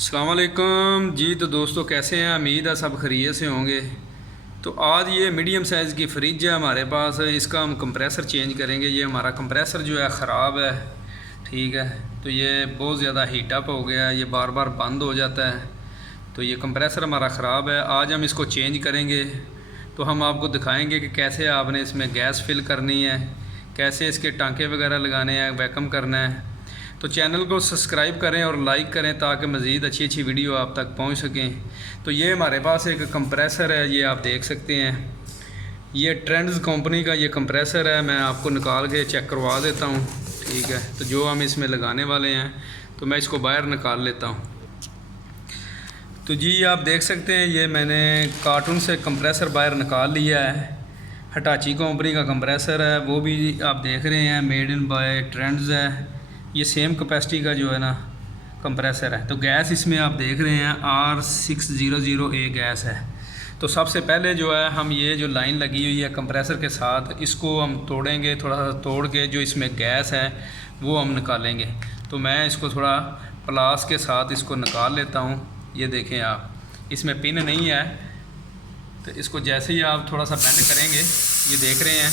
अस्सलाम वालेकुम जी। तो दोस्तों कैसे हैं? उम्मीद है सब खैरियत से होंगे। तो आज ये मीडियम साइज़ की फ्रिज है हमारे पास, इसका हम कंप्रेसर चेंज करेंगे। ये हमारा कंप्रेसर जो है ख़राब है, ठीक है। तो ये बहुत ज़्यादा हीटअप हो गया है, ये बार बार बंद हो जाता है। तो ये कंप्रेसर हमारा ख़राब है, आज हम इसको चेंज करेंगे। तो हम आपको दिखाएंगे कि कैसे आपने इसमें गैस फिल करनी है, कैसे इसके टांके वगैरह लगाने हैं, वैक्यूम करना है। तो चैनल को सब्सक्राइब करें और लाइक करें ताकि मज़ीद अच्छी अच्छी वीडियो आप तक पहुंच सकें। तो ये हमारे पास एक कंप्रेसर है, ये आप देख सकते हैं। ये ट्रेंड्स कंपनी का ये कंप्रेसर है, मैं आपको निकाल के चेक करवा देता हूं, ठीक है। तो जो हम इसमें लगाने वाले हैं, तो मैं इसको बाहर निकाल लेता हूं। तो जी आप देख सकते हैं, ये मैंने कार्टून से कंप्रेसर बाहर निकाल लिया है। हिटाची कंपनी का कंप्रेसर है, वो भी आप देख रहे हैं मेड इन बाय ट्रेंड्स है। ये सेम कैपेसिटी का जो है ना कंप्रेसर है। तो गैस इसमें आप देख रहे हैं R600A गैस है। तो सबसे पहले जो है हम ये जो लाइन लगी हुई है कंप्रेसर के साथ, इसको हम तोड़ेंगे, थोड़ा सा तोड़ के जो इसमें गैस है वो हम निकालेंगे। तो मैं इसको थोड़ा प्लास के साथ इसको निकाल लेता हूँ। ये देखें आप, इसमें पिन नहीं है। तो इसको जैसे ही आप थोड़ा सा बेंड करेंगे, ये देख रहे हैं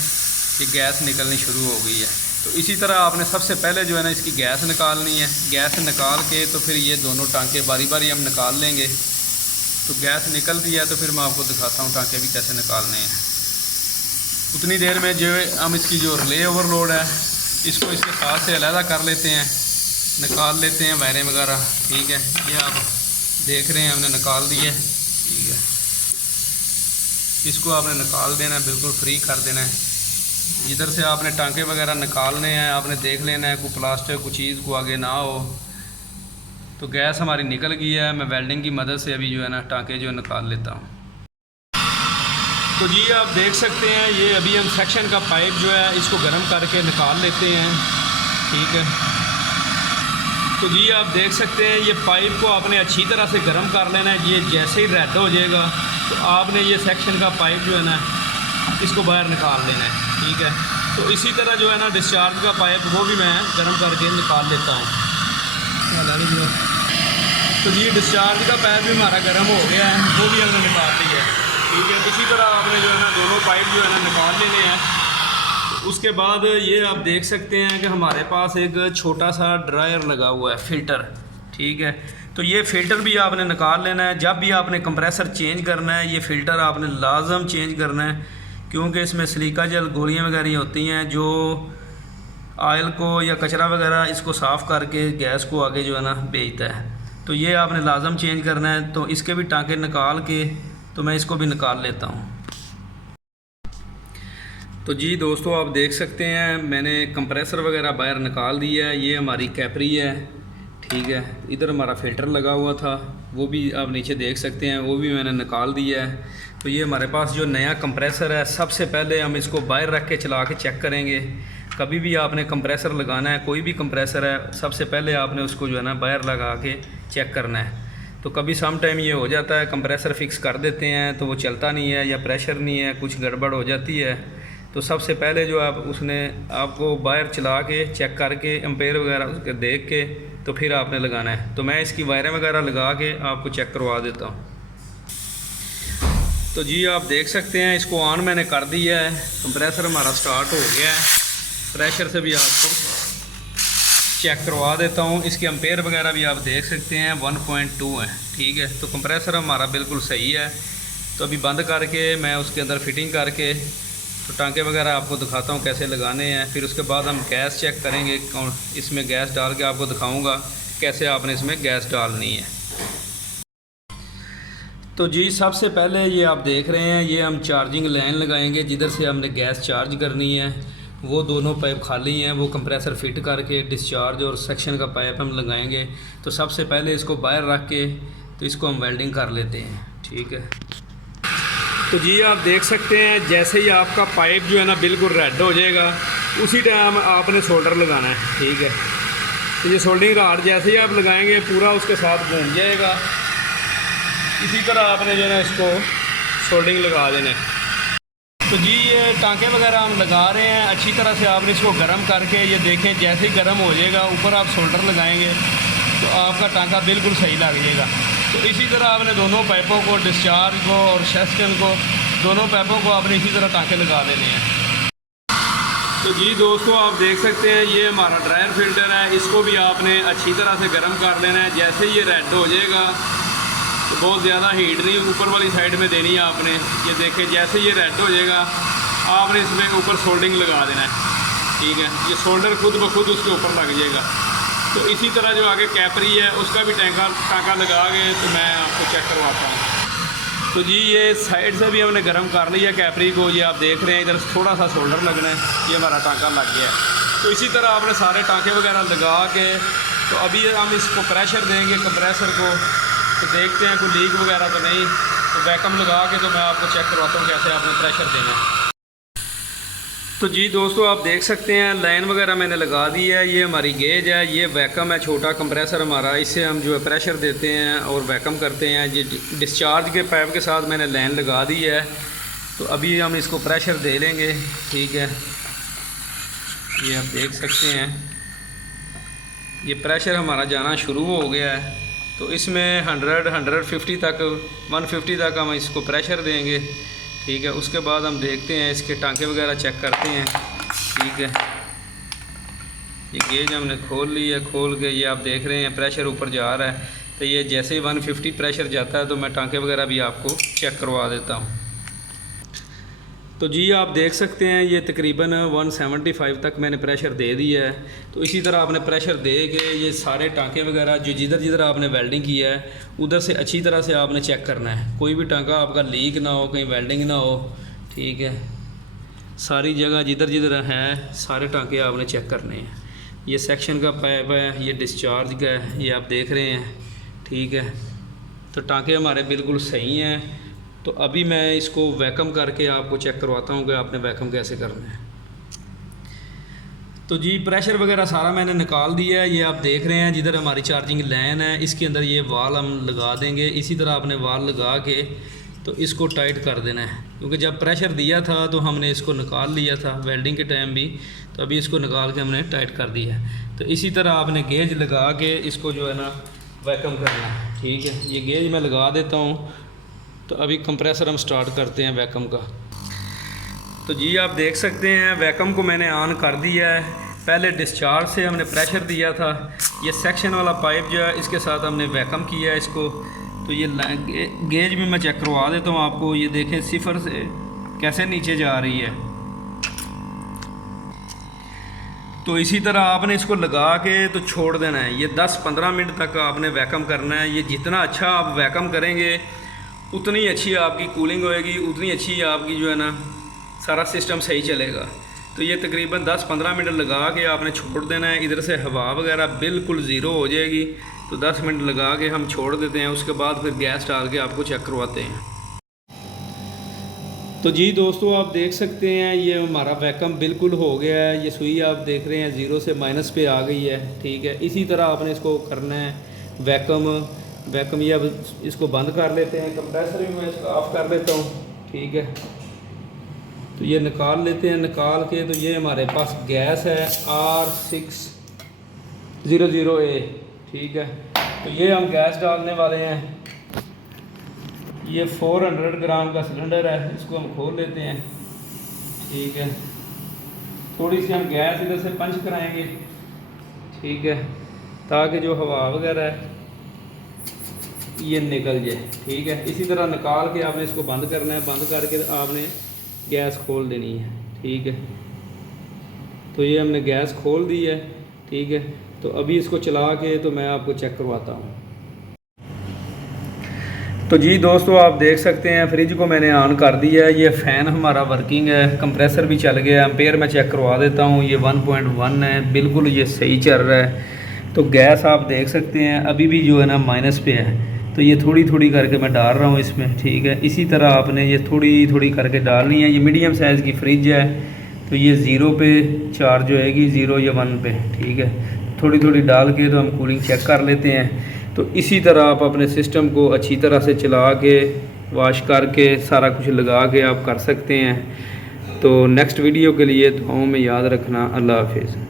कि गैस निकलनी शुरू हो गई है। तो इसी तरह आपने सबसे पहले जो है ना इसकी गैस निकालनी है। गैस निकाल के तो फिर ये दोनों टांके बारी बारी हम निकाल लेंगे। तो गैस निकल रही है, तो फिर मैं आपको दिखाता हूँ टांके भी कैसे निकालने हैं। उतनी देर में जो हम इसकी जो रिले ओवरलोड है, इसको इसके साथ से अलहदा कर लेते हैं, निकाल लेते हैं वायरें वगैरह, ठीक है। ये आप देख रहे हैं हमने निकाल दी है, ठीक है। इसको आपने निकाल देना है, बिल्कुल फ्री कर देना है। इधर से आपने टांके वगैरह निकालने हैं, आपने देख लेना है कोई प्लास्टिक कोई चीज़ को आगे ना हो। तो गैस हमारी निकल गई है, मैं वेल्डिंग की मदद से अभी जो है ना टांके जो निकाल लेता हूँ। तो जी आप देख सकते हैं, ये अभी हम सेक्शन का पाइप जो है इसको गर्म करके निकाल लेते हैं, ठीक है। तो जी आप देख सकते हैं, ये पाइप को आपने अच्छी तरह से गर्म कर लेना है। ये जैसे ही रेड हो जाएगा तो आपने ये सेक्शन का पाइप जो है ना इसको बाहर निकाल लेना है, ठीक है। तो इसी तरह जो है ना डिस्चार्ज का पाइप वो भी मैं गर्म करके निकाल लेता हूँ। तो ये डिस्चार्ज का पाइप भी हमारा गर्म हो गया है, वो भी हमने निकाल लिया है, ठीक है। इसी तरह आपने जो है ना दोनों पाइप जो है ना निकाल लेने हैं। तो उसके बाद ये आप देख सकते हैं कि हमारे पास एक छोटा सा ड्रायर लगा हुआ है, फ़िल्टर, ठीक है। तो ये फ़िल्टर भी आपने निकाल लेना है। जब भी आपने कंप्रेसर चेंज करना है, ये फ़िल्टर आपने लाजम चेंज करना है, क्योंकि इसमें सिलिका जल गोलियां वगैरह होती हैं जो ऑयल को या कचरा वगैरह इसको साफ़ करके गैस को आगे जो है ना भेजता है। तो ये आपने लाजम चेंज करना है। तो इसके भी टांके निकाल के तो मैं इसको भी निकाल लेता हूँ। तो जी दोस्तों आप देख सकते हैं, मैंने कंप्रेसर वगैरह बाहर निकाल दिया है। ये हमारी कैपरी है, ठीक है। इधर हमारा फ़िल्टर लगा हुआ था, वो भी आप नीचे देख सकते हैं, वो भी मैंने निकाल दिया है। तो ये हमारे पास जो नया कंप्रेसर है, सबसे पहले हम इसको बाहर रख के चला के चेक करेंगे। कभी भी आपने कंप्रेसर लगाना है, कोई भी कंप्रेसर है, सबसे पहले आपने उसको जो है ना बाहर लगा के चेक करना है। तो कभी सम टाइम ये हो जाता है कंप्रेसर फिक्स कर देते हैं तो वो चलता नहीं है या प्रेशर नहीं है, कुछ गड़बड़ हो जाती है। तो सबसे पहले जो आप उसने आपको बाहर चला के चेक करके एम्पेयर वगैरह उसके देख के तो फिर आपने लगाना है। तो मैं इसकी वायरें वगैरह लगा के आपको चेक करवा देता हूँ। तो जी आप देख सकते हैं, इसको ऑन मैंने कर दिया है, कंप्रेसर हमारा स्टार्ट हो गया है। प्रेशर से भी आपको चेक करवा देता हूँ। इसके एम्पेयर वगैरह भी आप देख सकते हैं 1.2 है, ठीक है। तो कंप्रेसर हमारा बिल्कुल सही है। तो अभी बंद करके मैं उसके अंदर फिटिंग करके तो टांके वगैरह आपको दिखाता हूँ कैसे लगाने हैं। फिर उसके बाद हम गैस चेक करेंगे, इसमें गैस डाल के आपको दिखाऊँगा कैसे आपने इसमें गैस डालनी है। तो जी सबसे पहले ये आप देख रहे हैं, ये हम चार्जिंग लाइन लगाएंगे जिधर से हमने गैस चार्ज करनी है। वो दोनों पाइप खाली हैं, वो कंप्रेसर फिट करके डिस्चार्ज और सेक्शन का पाइप हम लगाएंगे। तो सबसे पहले इसको बाहर रख के तो इसको हम वेल्डिंग कर लेते हैं, ठीक है। तो जी आप देख सकते हैं, जैसे ही आपका पाइप जो है ना बिल्कुल रेड हो जाएगा, उसी टाइम आपने सोल्डर लगाना है, ठीक है। तो ये सोल्डरिंग रॉड जैसे ही आप लगाएंगे पूरा उसके साथ घूम जाएगा। इसी तरह आपने जो है ना इसको सोल्डरिंग लगा देना है। तो जी ये टांके वगैरह हम लगा रहे हैं, अच्छी तरह से आपने इसको गर्म करके, ये देखें जैसे ही गर्म हो जाएगा ऊपर आप सोल्डर लगाएंगे तो आपका टांका बिल्कुल सही लग जाएगा। तो इसी तरह आपने दोनों पाइपों को, डिस्चार्ज को और शेस्टन को, दोनों पाइपों को आपने इसी तरह टांके लगा देने हैं। तो जी दोस्तों, आप देख सकते हैं ये हमारा ड्रायर फिल्टर है, इसको भी आपने अच्छी तरह से गर्म कर लेना है। जैसे ये रेड हो जाएगा तो बहुत ज़्यादा हीट नहीं ऊपर वाली साइड में देनी है आपने। ये देखें, जैसे ये रेड हो जाएगा आपने इसमें ऊपर सोल्डिंग लगा देना है, ठीक है। ये सोल्डर खुद ब खुद उसके ऊपर लग जाएगा। तो इसी तरह जो आगे कैपरी है उसका भी टांका लगा के तो मैं आपको चेक करवाता हूँ। तो जी ये साइड से भी हमने गर्म कर लिया कैपरी को, ये आप देख रहे हैं इधर थोड़ा सा सोल्डर लगना है, ये हमारा टांका लग गया है। तो इसी तरह आपने सारे टांके वगैरह लगा के तो अभी हम इसको प्रेशर देंगे कंप्रेसर को, तो देखते हैं कोई लीक वगैरह तो नहीं। तो वैक्यूम लगा के तो मैं आपको चेक करवाता हूँ कैसे आपने प्रेशर देना है। तो जी दोस्तों, आप देख सकते हैं लाइन वगैरह मैंने लगा दी है। ये हमारी गेज है, ये वैक्यूम है, छोटा कंप्रेसर हमारा, इससे हम जो है प्रेशर देते हैं और वैक्यूम करते हैं। ये डिस्चार्ज के पाइप के साथ मैंने लाइन लगा दी है। तो अभी हम इसको प्रेशर दे लेंगे, ठीक है। ये आप देख सकते हैं ये प्रेशर हमारा जाना शुरू हो गया है। तो इसमें 150 तक 150 तक हम इसको प्रेशर देंगे, ठीक है। उसके बाद हम देखते हैं इसके टांके वगैरह चेक करते हैं, ठीक है। ये गेज हमने खोल ली है, खोल के ये आप देख रहे हैं प्रेशर ऊपर जा रहा है। तो ये जैसे ही 150 प्रेशर जाता है तो मैं टांके वगैरह भी आपको चेक करवा देता हूँ। तो जी आप देख सकते हैं ये तकरीबन 175 तक मैंने प्रेशर दे दिया है। तो इसी तरह आपने प्रेशर दे के ये सारे टांके वगैरह जो जिधर जिधर आपने वेल्डिंग किया है उधर से अच्छी तरह से आपने चेक करना है, कोई भी टांका आपका लीक ना हो, कहीं वेल्डिंग ना हो, ठीक है। सारी जगह जिधर जिधर है सारे टांके आपने चेक करने हैं। ये सेक्शन का पाइप है, ये डिस्चार्ज का है, ये आप देख रहे हैं, ठीक है। तो टांके हमारे बिल्कुल सही हैं। तो अभी मैं इसको वैक्यूम करके आपको चेक करवाता हूँ कि आपने वैक्यूम कैसे करना है। तो जी प्रेशर वगैरह सारा मैंने निकाल दिया है। ये आप देख रहे हैं जिधर हमारी चार्जिंग लाइन है इसके अंदर ये वाल हम लगा देंगे। इसी तरह आपने वाल लगा के तो इसको टाइट कर देना है, क्योंकि जब प्रेशर दिया था तो हमने इसको निकाल लिया था वेल्डिंग के टाइम भी। तो अभी इसको निकाल के हमने टाइट कर दिया है। तो इसी तरह आपने गेज लगा के इसको जो है ना वैक्यूम करना है, ठीक है। ये गेज मैं लगा देता हूँ। तो अभी कंप्रेसर हम स्टार्ट करते हैं वैक्यूम का। तो जी आप देख सकते हैं वैक्यूम को मैंने ऑन कर दिया है। पहले डिस्चार्ज से हमने प्रेशर दिया था, ये सेक्शन वाला पाइप जो है इसके साथ हमने वैक्यूम किया है इसको। तो ये गेज भी मैं चेक करवा देता हूँ आपको। ये देखें सिफर से कैसे नीचे जा रही है। तो इसी तरह आपने इसको लगा के तो छोड़ देना है। ये 10-15 मिनट तक आपने वैक्यूम करना है। ये जितना अच्छा आप वैक्यूम करेंगे उतनी अच्छी आपकी कूलिंग होएगी, उतनी अच्छी आपकी जो है ना सारा सिस्टम सही चलेगा। तो ये तकरीबन 10-15 मिनट लगा के आपने छोड़ देना है। इधर से हवा वगैरह बिल्कुल ज़ीरो हो जाएगी। तो 10 मिनट लगा के हम छोड़ देते हैं, उसके बाद फिर गैस डाल के आपको चेक करवाते हैं। तो जी दोस्तों आप देख सकते हैं ये हमारा वैक्यूम बिल्कुल हो गया है। ये सुई आप देख रहे हैं 0 से माइनस पे आ गई है, ठीक है। इसी तरह आपने इसको करना है वैक्यूम। ये अब इसको बंद कर लेते हैं। कंप्रेसर भी मैं इसको ऑफ़ कर लेता हूँ, ठीक है। तो ये निकाल लेते हैं। निकाल के तो ये हमारे पास गैस है R600A, ठीक है। तो ये हम गैस डालने वाले हैं। ये 400 ग्राम का सिलेंडर है, इसको हम खोल लेते हैं, ठीक है। थोड़ी सी हम गैस इधर से पंच कराएंगे, ठीक है, ताकि जो हवा वगैरह है ये निकल जाए, ठीक है। इसी तरह निकाल के आपने इसको बंद करना है। बंद करके आपने गैस खोल देनी है, ठीक है। तो ये हमने गैस खोल दी है, ठीक है। तो अभी इसको चला के तो मैं आपको चेक करवाता हूँ। तो जी दोस्तों आप देख सकते हैं फ्रिज को मैंने ऑन कर दिया है। ये फ़ैन हमारा वर्किंग है, कंप्रेसर भी चल गया। एम्पेयर मैं चेक करवा देता हूँ। ये 1.1 है, बिल्कुल ये सही चल रहा है। तो गैस आप देख सकते हैं अभी भी जो है ना माइनस पे है। तो ये थोड़ी थोड़ी करके मैं डाल रहा हूँ इसमें, ठीक है। इसी तरह आपने ये थोड़ी थोड़ी करके डालनी है। ये मीडियम साइज़ की फ्रिज है। तो ये 0 पे चार्ज होएगी, 0 या 1 पे, ठीक है। थोड़ी थोड़ी डाल के तो हम कूलिंग चेक कर लेते हैं। तो इसी तरह आप अपने सिस्टम को अच्छी तरह से चला के वॉश करके सारा कुछ लगा के आप कर सकते हैं। तो नेक्स्ट वीडियो के लिए दुआओं में याद रखना। अल्लाह हाफिज़।